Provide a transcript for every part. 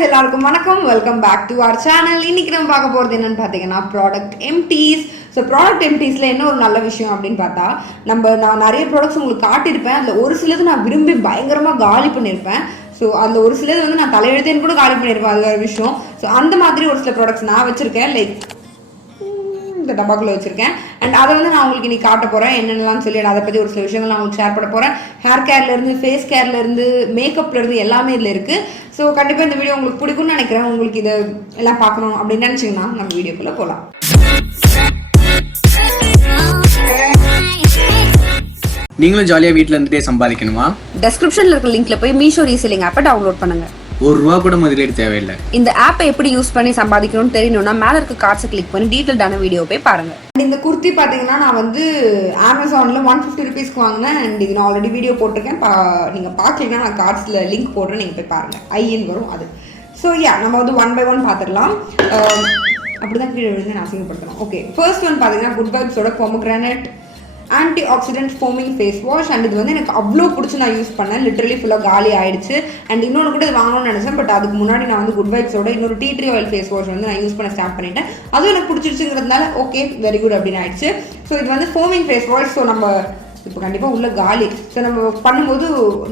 guys, எல்லாருக்கும் வணக்கம். Welcome back to our channel. இன்னைக்கு நம்ம பார்க்க போறது என்னன்னு பாத்தீங்கன்னா ப்ராடக்ட் எம்ப்டீஸ். ஸோ ப்ராடக்ட் எம்ப்டீஸ்ல என்ன ஒரு நல்ல விஷயம் அப்படின்னு பார்த்தா, நான் நிறைய ப்ராடக்ட்ஸ் உங்களுக்கு காட்டியிருப்பேன். அதில் ஒரு சிலது நான் விரும்பி பயங்கரமாக காலி பண்ணியிருப்பேன். ஸோ அதில் ஒரு சிலது வந்து நான் தலையெழுத்தேன்னு கூட காலி பண்ணியிருப்பேன், அது வேறு விஷயம். ஸோ அந்த மாதிரி ஒரு சில ப்ராடக்ட்ஸ் நான் வச்சுருக்கேன், லைக் இந்த டப்பாக்குள்ள வச்சிருக்கேன். அண்ட் அதை வந்து நான் உங்களுக்கு இன்னைக்கு காட்ட போறேன் என்னென்னலாம் சொல்லி அதை பற்றி ஒரு சில விஷயங்கள் நான் உங்களுக்கு ஷேர் பண்ண போறேன். ஹேர் கேர்ல இருந்து, ஃபேஸ் கேர்ல இருந்து, மேக்கப்ல இருந்து எல்லாமே இதில் இருக்கு. ஸோ கண்டிப்பாக இந்த வீடியோ உங்களுக்கு பிடிக்கும்னு நினைக்கிறேன். உங்களுக்கு இதை எல்லாம் பார்க்கணும் அப்படின்னு நினைச்சீங்கன்னா நம்ம வீடியோக்குள்ள போகலாம். நீங்களும் ஜாலியாக வீட்டில் இருந்துட்டே சம்பாதிக்கணுமா? டெஸ்கிரிப்ஷனில் இருக்க லிங்க்ல போய் மீஷோ ரீசெல்லிங் ஆப்பை டவுன்லோட் பண்ணுங்க. ₹1 கூட முதலீடு தேவையில்லை. இந்த ஆப்பை எப்படி யூஸ் பண்ணி சம்பாதிக்கணும்னு தெரியணும்னா மேலே இருக்க கார்ட்ஸை கிளிக் பண்ணி டீட்டெயில்டான வீடியோ போய் பாருங்க. இந்த குர்த்தி பார்த்தீங்கன்னா நான் வந்து அமேசானில் 150 ரூபீஸ்க்கு வாங்கினேன். அண்ட் இது நான் ஆல்ரெடி வீடியோ போட்டிருக்கேன். நீங்கள் பார்க்கலன்னா நான் கார்ட்ஸில் லிங்க் போடுறேன், நீங்கள் போய் பாருங்கள். ஐஎன் வரும் அது. ஸோ நம்ம வந்து 1 by 1 பார்த்துடலாம். அப்படிதான் கீழே விழுந்து நான் அசிங்கப்படுத்தலாம். ஓகே, ஃபர்ஸ்ட் ஒன் பார்த்தீங்கன்னா குட் வைப்ஸோட pomegranate antioxidant foaming face wash. And இது வந்து எனக்கு அவ்வளோ பிடிச்சி நான் யூஸ் பண்ணேன். லிட்டரலி ஃபுல்லாக காலி ஆயிடுச்சு. அண்ட் இன்னொன்று கூட இது வாங்கணும்னு நினச்சேன். பட் அதுக்கு முன்னாடி நான் வந்து குட் வைப்ஸோட இன்னொரு tea tree oil face wash வந்து நான் யூஸ் பண்ண ஸ்டார்ட் பண்ணிட்டேன். அதுவும் எனக்கு பிடிச்சிருச்சுங்கிறதுனால ஓகே வெரி குட் அப்படின்னு ஆயிடுச்சு. ஸோ இது வந்து ஃபோமிங் ஃபேஸ் வாஷ். ஸோ நம்ம இப்போ கண்டிப்பாக உள்ள காலி. ஸோ நம்ம பண்ணும்போது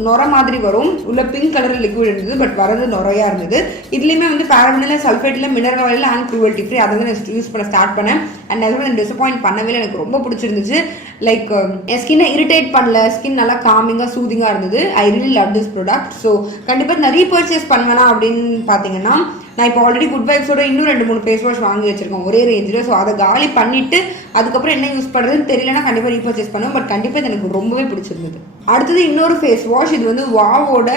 நொர மாதிரி வரும். உள்ள பிங்க் கலர் லிக்விட் இருந்தது, பட் வரது நொறையா இருந்தது. இதுலேயுமே வந்து பேரபனில், சல்ஃபேட்டில், mineral oil and cruelty free. அதை வந்து நான் யூஸ் பண்ண ஸ்டார்ட் பண்ணேன். அண்ட் அது வந்து டிசப்பாயிண்ட் பண்ணவே இல்லை. எனக்கு ரொம்ப பிடிச்சிருந்துச்சு. லைக் என் ஸ்கின்னை இரிட்டேட் பண்ணல, ஸ்கின் நல்லா காமிங்காக சூதிங்காக இருந்தது. I really love this product. So கண்டிப்பாக நான் ரீபர்ச்சேஸ் பண்ணுவேனா அப்படின்னு பார்த்தீங்கன்னா, நான் இப்போ ஆல்ரெடி குட் வைப்ஸோட இன்னும் 2-3 ஃபேஸ் வாஷ் வாங்கி வச்சிருக்கேன் ஒரே ரேஞ்சில். ஸோ அதை காலி பண்ணிட்டு அதுக்கப்புறம் என்ன யூஸ் பண்ணுறதுன்னு தெரியலன்னா கண்டிப்பாக ரீபர்ச்சேஸ் பண்ணுவேன். பட் கண்டிப்பாக இது எனக்கு ரொம்பவே பிடிச்சிருந்தது. அடுத்தது இன்னொரு ஃபேஸ் வாஷ். இது வந்து வாவோட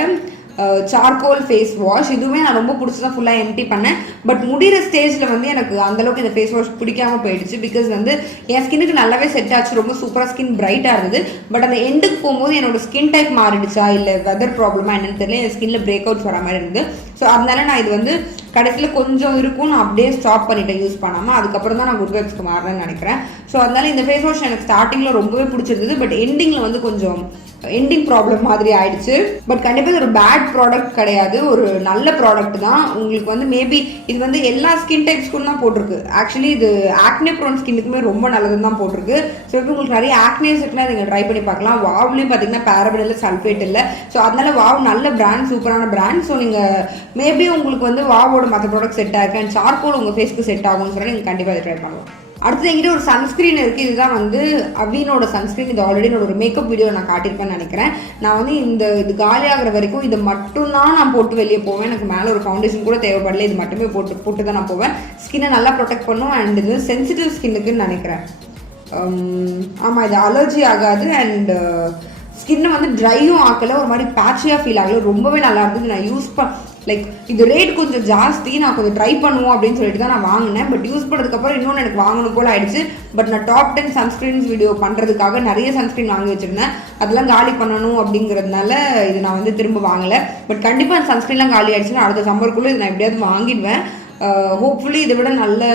சார்கோல் ஃபேஸ் வாஷ். இதுவுமே நான் ரொம்ப பிடிச்சி தான் ஃபுல்லாக எம்டி பண்ணேன். பட் முடிகிற ஸ்டேஜில் வந்து எனக்கு அந்தளவுக்கு இந்த ஃபேஸ் வாஷ் பிடிக்காமல் போயிடுச்சு. பிகாஸ் வந்து என் ஸ்கின்னுக்கு நல்லாவே செட் ஆச்சு. ரொம்ப சூப்பராக ஸ்கின் பிரைட்டாக இருந்தது. பட் அந்த எண்டுக்கு போகும்போது என்னோட ஸ்கின் டைப் மாறிடுச்சா இல்லை வெதர் ப்ராப்ளமாக என்னன்னு தெரியல, என் ஸ்கின்ல பிரேக் அவுட்ஸ் வர மாதிரி இருந்தது. ஸோ அதனால நான் இது வந்து கடைசியில் கொஞ்சம் இருக்கும், நான் அப்படியே ஸ்டாப் பண்ணிட்டேன் யூஸ் பண்ணாமல். அதுக்கப்புறம் தான் நான் குட் வைப்ஸ்க்கு மாறேன்னு நினைக்கிறேன். ஸோ அதனால இந்த ஃபேஸ் வாஷ் எனக்கு ஸ்டார்டிங்கில் ரொம்பவே பிடிச்சிருந்தது. பட் எண்டிங்கில் வந்து கொஞ்சம் எண்டிங் ப்ராப்ளம் மாதிரி ஆயிடுச்சு. பட் கண்டிப்பாக இது ஒரு பேட் ப்ராடக்ட் கிடையாது, ஒரு நல்ல ப்ராடக்ட் தான். உங்களுக்கு வந்து மேபி இது வந்து எல்லா ஸ்கின் டைப்ஸ்க்கும் தான் போட்டிருக்கு. ஆக்சுவலி இது ஆக்னே ப்ரோன் ஸ்கின்னுக்குமே ரொம்ப நல்லதுன்னு தான் போட்டிருக்கு. ஸோ இப்போ உங்களுக்கு நிறைய ஆக்னேஸ் இருக்குன்னா நீங்கள் ட்ரை பண்ணி பார்க்கலாம். வாவ்லேயும் பார்த்தீங்கன்னா பேரபன் இல்லை, சல்ஃபேட் இல்லை. ஸோ அதனால வாவ் நல்ல பிராண்ட், சூப்பரான பிராண்ட். ஸோ நீங்கள் மேபி உங்களுக்கு வந்து வாவோட மற்ற ப்ராடக்ட் செட் ஆகிருக்கு அண்ட் சார்கோல் உங்கள் ஃபேஸ்க்கு செட் ஆகும்னு சொன்னால் நீங்கள் கண்டிப்பாக அதை ட்ரை பண்ணலாம். அடுத்து என்கிட்ட ஒரு சன்ஸ்க்ரீன் இருக்குது. இதுதான் வந்து அவீனோட சன்ஸ்க்ரீன். இது ஆல்ரெடி என்னோட ஒரு மேக்கப் வீடியோ நான் காட்டியிருப்பேன்னு நினைக்கிறேன். நான் வந்து இது காலி ஆகிற வரைக்கும் இது மட்டும்தான் நான் போட்டு வெளியே போவேன். எனக்கு மேலே ஒரு ஃபவுண்டேஷன் கூட தேவைப்படல. இது மட்டுமே போட்டு தான் நான் போவேன். ஸ்கின்னை நல்லா ப்ரொடெக்ட் பண்ணும். அண்ட் இது சென்சிட்டிவ் ஸ்கின்னுக்குன்னு நினைக்கிறேன். ஆமாம், இது அலர்ஜி ஆகாது. அண்ட் ஸ்கின்னை வந்து ட்ரையும் ஆக்கலை, ஒரு மாதிரி பேட்சியாக ஃபீல் ஆகலை. ரொம்பவே நல்லா இருந்தது. நான் யூஸ் லைக் இது ரேட் கொஞ்சம் ஜாஸ்தி, நான் கொஞ்சம் ட்ரை பண்ணுவோம் அப்படின்னு சொல்லிட்டு தான் நான் வாங்கினேன். பட் யூஸ் பண்ணதுக்கப்புறம் இன்னொன்று எனக்கு வாங்கணும் போல் ஆயிடுச்சு. பட் நான் டாப் 10 சன்ஸ்க்ரீன்ஸ் வீடியோ பண்ணுறதுக்காக நிறைய சன்ஸ்க்ரீன் வாங்கி வச்சுருந்தேன். அதெல்லாம் காலி பண்ணணும் அப்படிங்கிறதுனால இது நான் வந்து திரும்ப வாங்கலை. பட் கண்டிப்பாக அந்த சன்ஸ்க்ரீன்லாம் காலி ஆயிடுச்சுன்னா அடுத்த சம்மருக்குள்ளே இது நான் எப்படியாவது வாங்கிடுவேன். ஹோப்ஃபுல்லி இதை விட நல்ல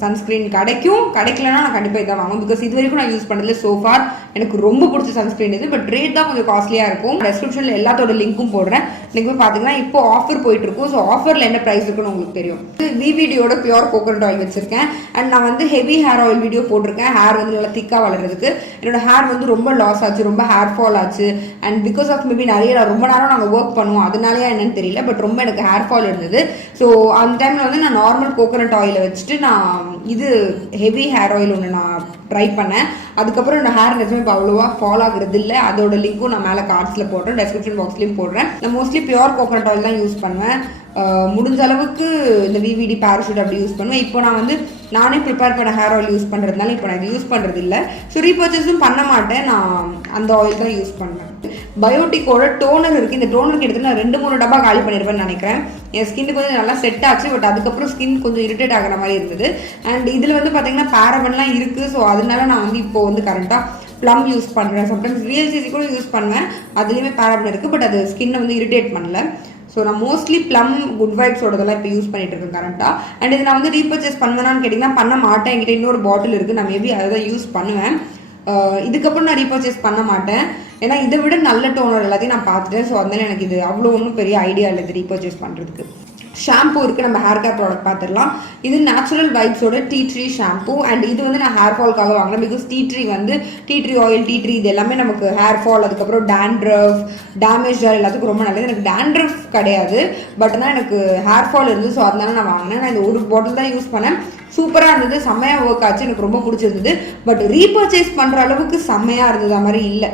சன்ஸ்க்ரீன் கிடைக்கலன்னா நான் கண்டிப்பாக இதான் வாங்குவேன். பிகாஸ் இது வரைக்கும் நான் யூஸ் பண்ணதில்லை. சோஃபார் எனக்கு ரொம்ப பிடிச்ச சன்ஸ்க்ரீன் இது. பட் ரேட் தான் கொஞ்சம் காஸ்ட்லியாக இருக்கும். டிஸ்கிரிப்ஷனில் எல்லாத்தோட லிங்க்கும் போடுறேன், நீங்கள் போய் பார்த்தீங்கன்னா இப்போ ஆஃபர் போயிட்டு இருக்கும். ஸோ ஆஃபரில் என்ன ப்ரைஸ் இருக்குன்னு உங்களுக்கு தெரியும். விவிடியோட பியூர் கோகோனட் ஆயில் வச்சிருக்கேன். அண்ட் நான் வந்து ஹெவி ஹேர் ஆயில் வீடியோ போட்டிருக்கேன். ஹேர் வந்து நல்லா திக்காக வளர்றதுக்கு. என்னோட ஹேர் வந்து ரொம்ப லாஸ் ஆச்சு, ரொம்ப ஹேர் ஃபால் ஆச்சு. அண்ட் பிகாஸ் ஆஃப் மேபி நிறைய ரொம்ப நேரம் நாங்கள் ஒர்க் பண்ணுவோம், அதனாலயா என்னன்னு தெரியல. பட் ரொம்ப எனக்கு ஹேர் ஃபால் இருந்தது. ஸோ அந்த டைமில் வந்து நான் நார்மல் கோகோனட் ஆயிலை வச்சுட்டு நான் இது ஹெவி ஹேர் ஆயில் ஒன்று நான் ட்ரை பண்ணேன். அதுக்கப்புறம் என்னோட ஹேர் நிஜமே இப்போ அவ்வளோவா ஃபால் ஆகுறது இல்லை. அதோட லிங்க்கும் நான் மேலே கார்ட்ஸில் போடுறேன், டெஸ்கிரிப்ஷன் பாக்ஸ்லேயும் போடுறேன். நான் மோஸ்ட்லி பியூர் கோகோனட் ஆயில் தான் யூஸ் பண்ணுவேன். முடிஞ்ச அளவுக்கு இந்த விவிடி பேராஷூட் அப்படி யூஸ் பண்ணுவேன். இப்போ நான் வந்து நானே ப்ரிப்பேர் பண்ண ஹேர் ஆயில் யூஸ் பண்ணுறதுனால இப்போ நான் இது யூஸ் பண்ணுறது இல்லை. ஸோ ரீபர்ச்சேஸும் பண்ண மாட்டேன், நான் அந்த ஆயில் தான் யூஸ் பண்ணுவேன். பயோட்டிக்கோட டோனர் இருக்குது. இந்த டோனருக்கு எடுத்து நான் 2-3 டப்பா காலி பண்ணியிருப்பேன்னு நினைக்கிறேன். என் ஸ்கின்னுக்கு கொஞ்சம் நல்லா செட் ஆச்சு. பட் அதுக்கப்புறம் ஸ்கின் கொஞ்சம் இரிட்டேட் ஆகிற மாதிரி இருந்தது. அண்ட் இதில் வந்து பார்த்தீங்கன்னா பேரபன்லாம் இருக்குது. ஸோ அதனால நான் வந்து இப்போ வந்து கரெக்டாக ப்ளம் யூஸ் பண்ணுறேன். சம்டைம்ஸ் VLCC கூட யூஸ் பண்ணுவேன், அதுலேயுமே பேரபன் இருக்குது. பட் அது ஸ்கின்னை வந்து இரிட்டேட் பண்ணல. ஸோ நான் மோஸ்ட்லி ப்ளம் குட் வைப்ஸோடதெல்லாம் இப்போ யூஸ் பண்ணிட்டு இருக்கேன் கரெக்டாக. அண்ட் இது நான் வந்து ரீபர்ச்சேஸ் பண்ணுவேனான்னு கேட்டிங்கன்னா பண்ண மாட்டேன். என்கிட்ட இன்னொரு பாட்டில் இருக்குது, நான் மேபி அதை தான் யூஸ் பண்ணுவேன். இதுக்கப்புறம் நான் ரீபர்ச்சேஸ் பண்ண மாட்டேன். ஏன்னா இதை விட நல்ல டோனர் எல்லாத்தையும் நான் பார்த்துட்டேன். ஸோ அதனால எனக்கு இது அவ்வளோ ஒன்றும் பெரிய ஐடியா இல்லை இது ரீபர்ச்சேஸ் பண்ணுறதுக்கு. ஷாம்பூ இருக்குது. நம்ம ஹேர் கேர் ப்ராடக்ட் பார்த்துடலாம். இது நேச்சுரல் வைப்ஸோட டீ ட்ரீ ஷாம்பூ. அண்ட் இது வந்து நான் ஹேர் ஃபால்க்காக வாங்கினேன். Because tea tree oil, tea tree இது எல்லாமே நமக்கு ஹேர் ஃபால், அதுக்கப்புறம் டேண்ட்ரஃப், டேமேஜ் ஹேர் எல்லாத்துக்கும் ரொம்ப நல்லது. எனக்கு டேண்ட்ரஃப் கிடையாது, பட் ஆனால் எனக்கு ஹேர் ஃபால் இருந்தது. ஸோ அதனால நான் வாங்கினேன். நான் இந்த ஒரு பாட்டில் தான் யூஸ் பண்ணேன். சூப்பராக இருந்தது, செம்மையாக ஒர்க் ஆச்சு, எனக்கு ரொம்ப பிடிச்சிருந்தது. பட் ரீபர்ச்சேஸ் பண்ணுற அளவுக்கு செம்மையாக இருந்தது அது மாதிரி இல்லை.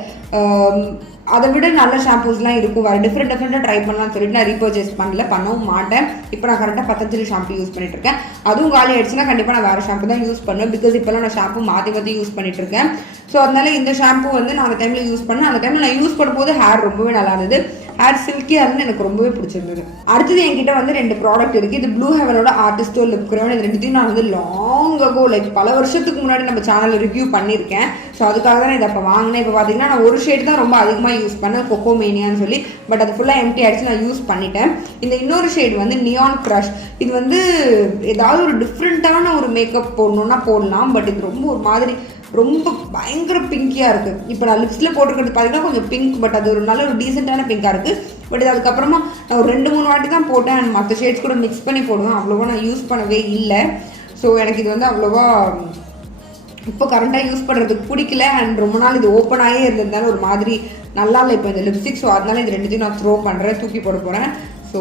அதை விட நல்ல ஷாம்பூஸ்லாம் இருக்கும், வேறு டிஃப்ரெண்ட்டாக ட்ரை பண்ணலாம்னு சொல்லிட்டு நான் ரீபர்ச்சேஸ் பண்ணவும் மாட்டேன். இப்போ நான் கரெக்டாக பத்தஞ்சலி ஷாம்பு யூஸ் பண்ணிட்டு இருக்கேன். அதுவும் காலி ஆயிடுச்சுன்னா கண்டிப்பாக நான் வேறு ஷாம்பு தான் யூஸ் பண்ணுவேன். பிகாஸ் இப்போலாம் நான் ஷாம்பு மாற்றி யூஸ் பண்ணிட்டு இருக்கேன். ஸோ அதனால இந்த ஷாம்பு வந்து நான் அந்த டைமில் யூஸ் பண்ணேன். அந்த டைமில் நான் யூஸ் பண்ணும்போது ஹேர் ரொம்பவே நல்லா இருந்தது, ஹேர் சில்கியாக இருந்து எனக்கு ரொம்பவே பிடிச்சிருந்தது. அடுத்தது என்கிட்ட வந்து 2 ப்ராடக்ட் இருக்குது. இது ப்ளூ ஹெவனோட ஆர்டிஸ்டோ லிப் கிரேன். இது ரெண்டுத்தையும் நான் வந்து லாங் அகோ பல வருஷத்துக்கு முன்னாடி நம்ம சேனலில் ரிவ்யூ பண்ணியிருக்கேன். ஸோ அதுக்காக தான் இதை அப்போ வாங்கினேன். இப்போ பார்த்தீங்கன்னா நான் ஒரு ஷேட் தான் ரொம்ப அதிகமாக யூஸ் பண்ணேன், கொக்கோ மேனியான்னு சொல்லி. பட் அது ஃபுல்லாக எம்டி ஆகிடுச்சு, நான் யூஸ் பண்ணிட்டேன். இந்த இன்னொரு ஷேட் வந்து நியான் க்ரஷ். இது வந்து ஏதாவது ஒரு டிஃப்ரெண்ட்டான ஒரு மேக்கப் போடணுன்னா போடலாம். பட் இது ரொம்ப ஒரு மாதிரி ரொம்ப பயங்கர பிங்கியாக இருக்குது. இப்போ நான் லிப்ஸில் போட்டுருக்கிறது பார்த்தீங்கன்னா கொஞ்சம் பிங்க், பட் அது ஒரு நல்ல ஒரு டீசெண்டான பிங்காக இருக்குது. பட் இது அதுக்கப்புறமா நான் ஒரு 2-3 வாட்டி தான் போட்டேன். அண்ட் மற்ற ஷேட்ஸ் கூட மிக்ஸ் பண்ணி போடுவேன், அவ்வளோவா நான் யூஸ் பண்ணவே இல்லை. ஸோ எனக்கு இது வந்து அவ்வளோவா இப்போ கரண்ட்டாக யூஸ் பண்ணுறதுக்கு பிடிக்கல. அண்ட் ரொம்ப நாள் இது ஓப்பன் ஆகி இருந்ததுனால ஒரு மாதிரி நல்லா இல்லை இப்போ இந்த லிப்ஸ்டிக். ஸோ அதனால இது ரெண்டுத்தையும் நான் த்ரோ பண்ணுறேன், தூக்கி போட போகிறேன். ஸோ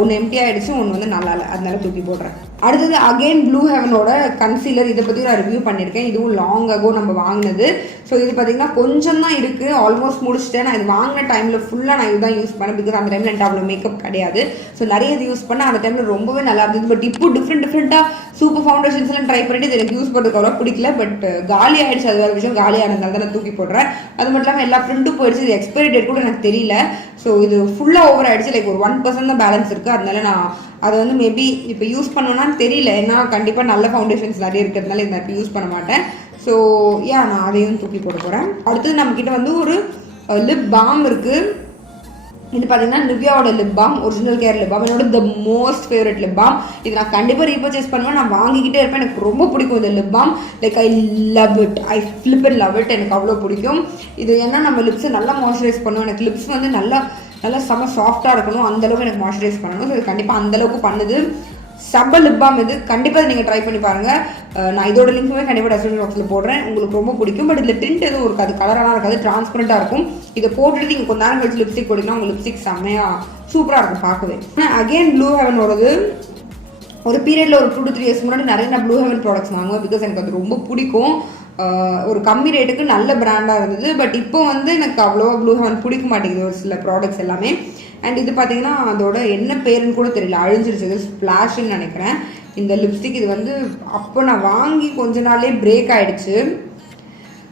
ஒன்று எம்டி ஆகிடுச்சு, ஒன்று வந்து நல்லா இல்லை, அதனால தூக்கி போடுறேன். அடுத்தது அகெயின் ப்ளூ ஹெவனோட கன்சீலர். இதை பற்றி நான் ரிவ்யூ பண்ணியிருக்கேன். இதுவும் லாங் அகோ நம்ம வாங்கினது. ஸோ இது பார்த்திங்கன்னா கொஞ்சம் தான் இருக்குது, ஆல்மோஸ்ட் முடிச்சிட்டேன். நான் இது வாங்கின டைமில் ஃபுல்லாக நான் இதுதான் யூஸ் பண்ணேன். பிகாஸ் அந்த டைமில் எனக்கு அவ்வளோ மேக்கப் கிடையாது. ஸோ நிறைய இது யூஸ் பண்ணேன். அந்த டைமில் ரொம்பவே நல்லா இருந்தது. பட் இப்போ டிஃப்ரெண்ட்டாக சூப்பர் ஃபவுண்டேஷன்ஸ்லாம் ட்ரை பண்ணிட்டு இது எனக்கு யூஸ் பண்ணுறதுக்கு அவ்வளோ பிடிக்கல. பட் காலி ஆகிடுச்சு, அது வேறு விஷயம். காலியானதுனால தான் நான் தூக்கி போடுறேன். அது மட்டும் இல்லாமல் எல்லா ஃப்ரெண்டும் போயிடுச்சு. இது எக்ஸ்பைரி டேட் கூட எனக்கு தெரியல. ஸோ இது ஃபுல்லாக ஓவர் ஆகிடுச்சு. ஒரு 1% தான் பேலன்ஸ் இருக்குது. அதனால நான் அதை வந்து மேபி இப்போ யூஸ் பண்ணுவேன்னு தெரியல. ஏன்னா கண்டிப்பாக நல்ல ஃபவுண்டேஷன்ஸ் நிறைய இருக்கிறதுனால இதை இப்போ யூஸ் பண்ண மாட்டேன். ஸோ நான் அதையும் தூக்கி போட போகிறேன். அடுத்தது நம்மக்கிட்ட வந்து ஒரு லிப் பாம் இருக்குது. இது பார்த்தீங்கன்னா நிவ்யாவோட lip balm, original care lip balm. என்னோட the most favourite lip balm. இது நான் கண்டிப்பாக ரீபர்ச்சேஸ் பண்ணுவேன், நான் வாங்கிக்கிட்டே இருப்பேன். எனக்கு ரொம்ப பிடிக்கும் இந்த lip balm. I love it, I flip and love it. எனக்கு அவ்வளோ பிடிக்கும் இது. ஏன்னா நம்ம லிப்ஸை நல்லா மாய்ஸ்சரைஸ் பண்ணுவோம். எனக்கு லிப்ஸ் வந்து நல்லா செம்ம சாஃப்டாக இருக்கணும், அந்தளவுக்கு எனக்கு மாய்ஸ்சரைஸ் பண்ணணும். ஸோ இது கண்டிப்பாக அந்தளவுக்கு பண்ணுது. சப்ப லிப் பாம் இது, கண்டிப்பாக நீங்கள் ட்ரை பண்ணி பாருங்கள். நான் இதோட லிங்க்குமே கண்டிப்பாக டெஸ்கிரிப்ஷன் பாக்ஸில் போடுறேன், உங்களுக்கு ரொம்ப பிடிக்கும். பட் இதில் டிண்ட் எதுவும் இருக்காது, கலராக இருக்காது, டிரான்ஸ்பரண்ட்டாக இருக்கும். இதை போட்டுட்டு நீங்கள் கொஞ்ச நேரம் கழிச்சு லிப்ஸ்டிக் போட்டிங்கன்னா உங்கள் லிப்ஸ்டிக் செம்மையாக சூப்பராக இருக்கும் பார்க்கவே. அகெயின் ப்ளூ ஹெவனோடது ஒரு பீரியடில் ஒரு 2 to 3 years முன்னாடி நிறைய நான் ப்ளூ ஹெவன் ப்ராடக்ட்ஸ் வாங்குவேன். பிகாஸ் எனக்கு அது ரொம்ப பிடிக்கும். ஒரு கம்மி ரேட்டுக்கு நல்ல பிராண்டாக இருந்தது. பட் இப்போ வந்து எனக்கு அவ்வளோவா ப்ளூ ஹெவன் பிடிக்க மாட்டேங்குது ஒரு சில ப்ராடக்ட்ஸ் எல்லாமே. அண்ட் இது பார்த்தீங்கன்னா அதோட என்ன பேருன்னு கூட தெரியல, அழிஞ்சிருச்சு. இது ஸ்ப்ளாஷ்ன்னு நினைக்கிறேன் இந்த லிப்ஸ்டிக். இது வந்து அப்போ நான் வாங்கி கொஞ்ச நாள்லேயே பிரேக் ஆகிடுச்சு.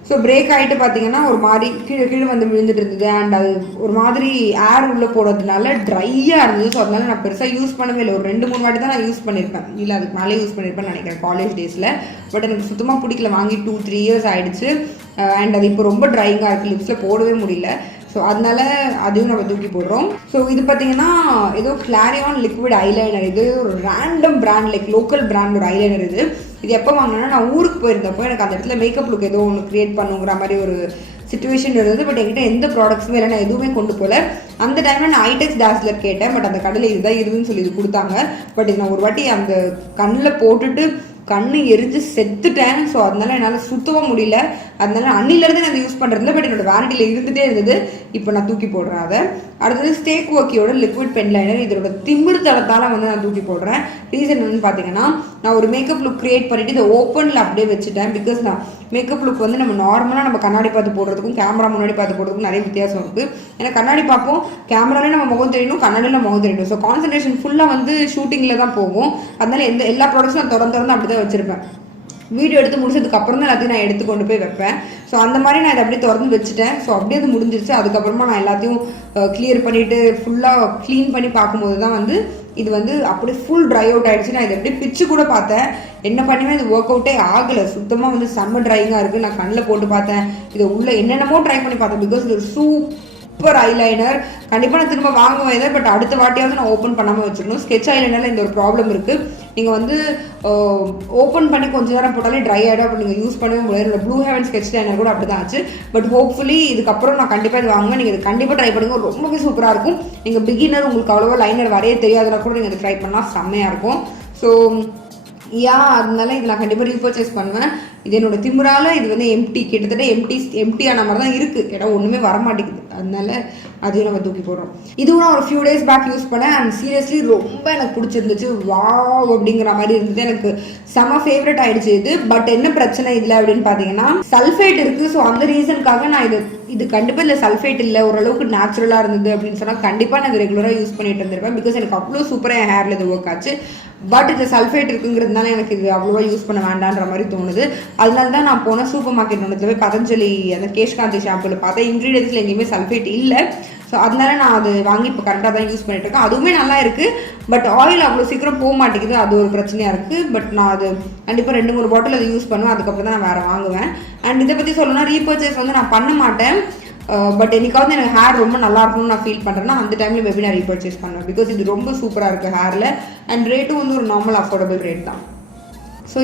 ஸோ பிரேக் ஆகிட்டு பார்த்தீங்கன்னா ஒரு மாதிரி கீழே வந்து விழுந்துட்டு இருந்தது. அண்ட் அது ஒரு மாதிரி ஏர் உள்ளே போடுறதுனால ட்ரையாக இருந்தது. ஸோ அதனால நான் பெருசாக யூஸ் பண்ணவே இல்லை. ஒரு 2-3 வாட்டி தான் நான் யூஸ் பண்ணியிருப்பேன், இல்லை அதுக்கு மேலே யூஸ் பண்ணியிருப்பேன்னு நினைக்கிறேன் காலேஜ் டேஸில். பட் எனக்கு சுத்தமாக பிடிக்கல, வாங்கி 2-3 years ஆகிடுச்சு. அண்ட் அது இப்போ ரொம்ப ட்ரைங்காக இருக்குது, லிப்ஸில் போடவே முடியல. ஸோ அதனால அதையும் நம்ம தூக்கி போடுறோம். ஸோ இது பார்த்தீங்கன்னா ஏதோ கிளாரியான் லிக்விட் ஐலைனர். இது ஒரு ரேண்டம் பிராண்ட், லோக்கல் பிராண்ட் ஒரு ஐலைனர். இது எப்போ வாங்கினேன்னா நான் ஊருக்கு போயிருந்தப்போ எனக்கு அந்த இடத்துல மேக்கப் லுக் ஏதோ ஒன்று க்ரியேட் பண்ணுங்கிற மாதிரி ஒரு சிச்சுவேஷன் இருந்தது. பட் என்கிட்ட எந்த ப்ராடக்ட்ஸுமே இல்லை, நான் எதுவுமே கொண்டு போகல. அந்த டைமில் நான் ஐடெக்ஸ் டாஸ்லர் கேட்டேன். பட் அந்த கடையில் இதுதான் இருதுன்னு சொல்லி இது கொடுத்தாங்க. பட் இது நான் ஒரு வாட்டி அந்த கண்ணில் போட்டுட்டு கண்ணு எரிஞ்சு செத்துட்டேன். ஸோ அதனால என்னால் சுத்தமாக முடியல. அதனால அன்னிலேருந்து நான் அதை யூஸ் பண்ணுறதில்ல. பட் என்னோட வேனிட்டியில் இருந்துகிட்டே இருந்தது, இப்போ நான் தூக்கி போடுறேன் அதை. அடுத்தது ஸ்டேக் ஒர்க்கியோட லிக்விட் பென் லைனர். இதோட திமிர் தளத்தால் வந்து நான் தூக்கி போடுறேன். ரீசன் என்னன்னு பார்த்தீங்கன்னா நான் ஒரு மேக்கப் லுக் க்ரியேட் பண்ணிவிட்டு இதை ஓப்பனில் அப்படியே வச்சுட்டேன். பிகாஸ் நான் மேக்கப் லுக் வந்து நம்ம நார்மலாக நம்ம கண்ணாடி பார்த்து போடுறதுக்கும் கேமரா முன்னாடி பார்த்து போடுறதுக்கும் நிறைய வித்தியாசம் இருக்குது. ஏன்னா கண்ணாடி பார்ப்போம், கேமராலே நம்ம முகம் தெரியணும், கண்ணாடியில் நம்ம முகம் தெரியணும். ஸோ கான்சன்ட்ரேஷன் ஃபுல்லாக வந்து ஷூட்டிங்கில் தான் போகும். அதனால எல்லா ப்ராடக்ட்ஸும் நான் திறந்து அப்படி தான் வச்சுருப்பேன். வீடியோ எடுத்து முடிச்சதுக்கு அப்புறம் தான் எல்லாத்தையும் நான் எடுத்து கொண்டு போய் வைப்பேன். ஸோ அந்த மாதிரி நான் இதை அப்படியே திறந்து வச்சுட்டேன். ஸோ அப்படியே அது முடிஞ்சிருச்சு. அதுக்கப்புறமா நான் எல்லாத்தையும் கிளியர் பண்ணிவிட்டு ஃபுல்லாக க்ளீன் பண்ணி பார்க்கும்போது தான் வந்து இது வந்து அப்படியே ஃபுல் ட்ரை அவுட் ஆகிடுச்சு. நான் இதை அப்படியே பிச்சு கூட பார்த்தேன், என்ன பண்ணுவேன் இது ஒர்க் அவுட்டே ஆகலை. சுத்தமாக வந்து செம்ம ட்ரைங்காக இருக்குது. நான் கண்ணில் போட்டு பார்த்தேன், இதை உள்ள என்னென்னமோ ட்ரை பண்ணி பார்த்தேன். பிகாஸ் இது சூப்பர் ஐலைனர். கண்டிப்பாக நான் திரும்ப வாங்குவேன் இதை, பட் அடுத்த வாட்டியாவது நான் ஓப்பன் பண்ணாமல் வச்சுக்கணும். ஸ்கெட்ச் ஐலைனரில் இந்த ஒரு ப்ராப்ளம் இருக்குது. நீங்கள் வந்து ஓப்பன் பண்ணி கொஞ்சம் நேரம் போட்டாலே ட்ரை ஆகிடும். அப்போ நீங்கள் யூஸ் பண்ணவே முடியாது. இந்த ப்ளூ ஹெவன் ஸ்கெட்ச் ஐலைனர் கூட அப்படி தான் ஆச்சு. பட் ஹோப்ஃபுல்லி இதுக்கப்புறம் நான் கண்டிப்பாக இது வாங்குவேன். நீங்கள் இது கண்டிப்பாக ட்ரை பண்ணுங்க, ரொம்பவே சூப்பராக இருக்கும். நீங்கள் பிகினர், உங்களுக்கு அவ்வளோவா லைனர் வரைய தெரியாதுன்னா கூட நீங்கள் இது ட்ரை பண்ணால் செம்மையாக இருக்கும். ஸோ அதனால இது நான் கண்டிப்பாக ரீபர்ச்சேஸ் பண்ணுவேன். இது என்னோட திமுறால இது வந்து எம்டி, கிட்டத்தட்ட எம்டியான மாதிரி தான் இருக்குது. இடம் ஒன்றுமே வரமாட்டேங்குது. அதனால அதையும் நம்ம தூக்கி போடுறோம். இதுவும் நான் ஒரு ஃபியூ டேஸ் பேக் யூஸ் பண்ணேன் அண்ட் சீரியஸ்லி ரொம்ப எனக்கு பிடிச்சிருந்துச்சு. வாவ் அப்படிங்கிற மாதிரி இருந்தது. எனக்கு செம ஃபேவரட் ஆயிடுச்சு இது. பட் என்ன பிரச்சனை இல்லை அப்படின்னு பார்த்தீங்கன்னா, சல்ஃபேட் இருக்குது. ஸோ அந்த ரீசனுக்காக நான் இது கண்டிப்பாக இல்லை, சல்ஃபேட் இல்லை, ஓரளவுக்கு நேச்சுரலாக இருந்தது அப்படின்னு சொன்னால் கண்டிப்பாக நான் இது ரெகுலராக யூஸ் பண்ணிட்டு இருந்திருப்பேன். பிகாஸ் எனக்கு அவ்வளோ சூப்பராக என் ஹேரில் இது ஒர்க் ஆச்சு. பட் இது சல்ஃபேட் இருக்குங்கிறதுனால எனக்கு இது அவ்வளோவா யூஸ் பண்ண வேண்டான்ற மாதிரி தோணுது. அதனால தான் நான் போன சூப்பர் மார்க்கெட் ஒன்றுல போய் பதஞ்சலி அந்த கேஷ்காந்தி ஷாம்புவில் பார்த்தேன். இன்க்ரீடியன்ஸில் எங்கேயுமே சல்ஃபேட் இல்லை. ஸோ அதனால நான் அது வாங்கி இப்போ கரெக்டாக தான் யூஸ் பண்ணிட்டு இருக்கேன். அதுவுமே நல்லா இருக்குது. பட் ஆயில் அவ்வளோ சீக்கிரம் போக மாட்டேங்குது. அது ஒரு பிரச்சனையாக இருக்குது. பட் நான் அது கண்டிப்பாக 2-3 பாட்டில் அதை யூஸ் பண்ணுவேன். அதுக்கப்புறம் தான் நான் வேறு வாங்குவேன். அண்ட் இதை பற்றி சொல்லணும்னா, ரீபர்ச்சேஸ் வந்து நான் பண்ண மாட்டேன். பட் என்னைக்காவது எனக்கு ஹேர் ரொம்ப நல்லா இருக்கணும்னு நான் ஃபீல் பண்ணுறேன்னா அந்த டைமில் மேபி நான் ரீபர்ச்சேஸ் பண்ணுவேன். பிகாஸ் இது ரொம்ப சூப்பராக இருக்குது ஹேரில். அண்ட் ரேட்டும் வந்து ஒரு நார்மல் அஃபோர்டபுள் ரேட் தான். ஸோ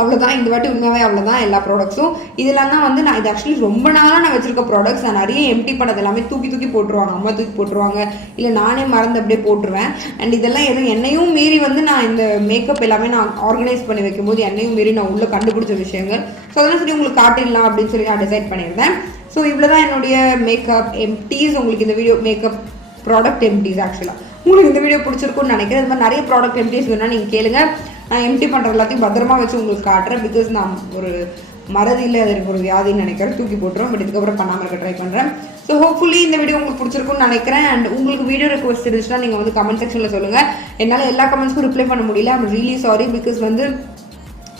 அவ்வளோதான். இந்த வாட்டி உண்மையாகவே அவ்வளோதான் எல்லா ப்ராடக்ட்ஸும். இதெல்லாம் தான் வந்து நான் இது ஆக்சுவலி ரொம்ப நாளாக நான் வச்சிருக்க ப்ராடக்ட்ஸ். நான் நிறைய எம்டி பண்ணது எல்லாமே தூக்கி போட்டுருவாங்க. அம்மா தூக்கி போட்டுருவாங்க, இல்லை நானே மறந்து அப்படியே போட்டுருவேன். அண்ட் இதெல்லாம் எதுவும் என்னையும் மீறி வந்து நான் இந்த மேக்கப் எல்லாமே நான் ஆர்கனைஸ் பண்ணி வைக்கும்போது என்னையும் மீறி நான் உள்ளே கண்டுபிடிச்ச விஷயங்கள். ஸோ அதெல்லாம் சொல்லி உங்களுக்கு காட்டிடலாம் அப்படின்னு சொல்லி நான் டிசைட் பண்ணியிருந்தேன். ஸோ இவ்வளோ தான் என்னுடைய மேக்கப் எம்டிஸ். உங்களுக்கு இந்த வீடியோ மேக்கப் ப்ராடக்ட் எம்டிஸ் ஆக்சுவலாக உங்களுக்கு இந்த வீடியோ பிடிச்சிருக்குன்னு நினைக்கிறேன். இது மாதிரி நிறைய ப்ராடக்ட் எம்டிஸ் வேணால் நீங்கள் கேளுங்க. நான் எம்டி பண்ணுற எல்லாத்தையும் பத்திரமா வச்சு உங்களுக்கு காட்டுறேன். பிகாஸ் நான் ஒரு மறதியில் அது எனக்கு ஒரு வியாதின்னு நினைக்கிறேன், தூக்கி போட்டுரும். பட் இதுக்கப்புறம் பண்ணாமல் இருக்க ட்ரை பண்ணுறேன். ஸோ ஹோப்ஃபுல்லி இந்த வீடியோ உங்களுக்கு பிடிச்சிருக்குன்னு நினைக்கிறேன். அண்ட் உங்களுக்கு வீடியோ ரெக்வஸ்ட் இருந்துச்சுன்னா நீங்கள் வந்து கமெண்ட் செக்ஷனில் சொல்லுங்கள். என்னால் எல்லா கமெண்ட்ஸ்க்கும் ரிப்ளை பண்ண முடியல. I'm really sorry. பிகாஸ் வந்து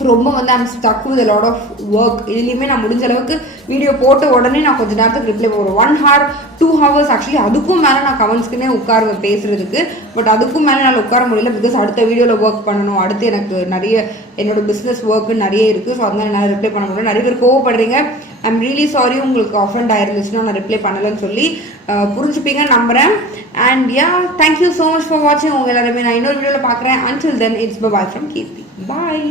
ரொம்ப வந்து I'm stuck with a lot of work. இதுலேயுமே நான் முடிஞ்ச அளவுக்கு வீடியோ போட்ட உடனே நான் கொஞ்சம் நேரத்துக்கு ரிப்ளை போடுறேன். 1 hour 2 hours ஆக்சுவலி அதுக்கும் மேலே நான் கமெண்ட்ஸ்க்குன்னே உட்காருவேன் பேசுகிறதுக்கு. பட் அதுக்கும் மேலே நான் உட்கார முடியல. பிகாஸ் அடுத்த வீடியோவில் ஒர்க் பண்ணணும். அடுத்து எனக்கு நிறைய என்னோட பிஸ்னஸ் ஒர்க்கு நிறைய இருக்குது. ஸோ அதனால் என்னால் ரிப்ளை பண்ண முடியல. நிறைய பேர் கோவப்படுறீங்க. I'm really sorry. உங்களுக்கு ஆஃபண்ட் ஆயிருந்துச்சுன்னா நான் ரிப்ளை பண்ணலன்னு சொல்லி புரிஞ்சுப்பீங்க நம்புகிறேன். And thank you so much for வாட்சிங். உங்கள் எல்லாருமே நான் இன்னொரு வீடியோவில் பார்க்குறேன். Until then it's bye from Keerthi. Bye.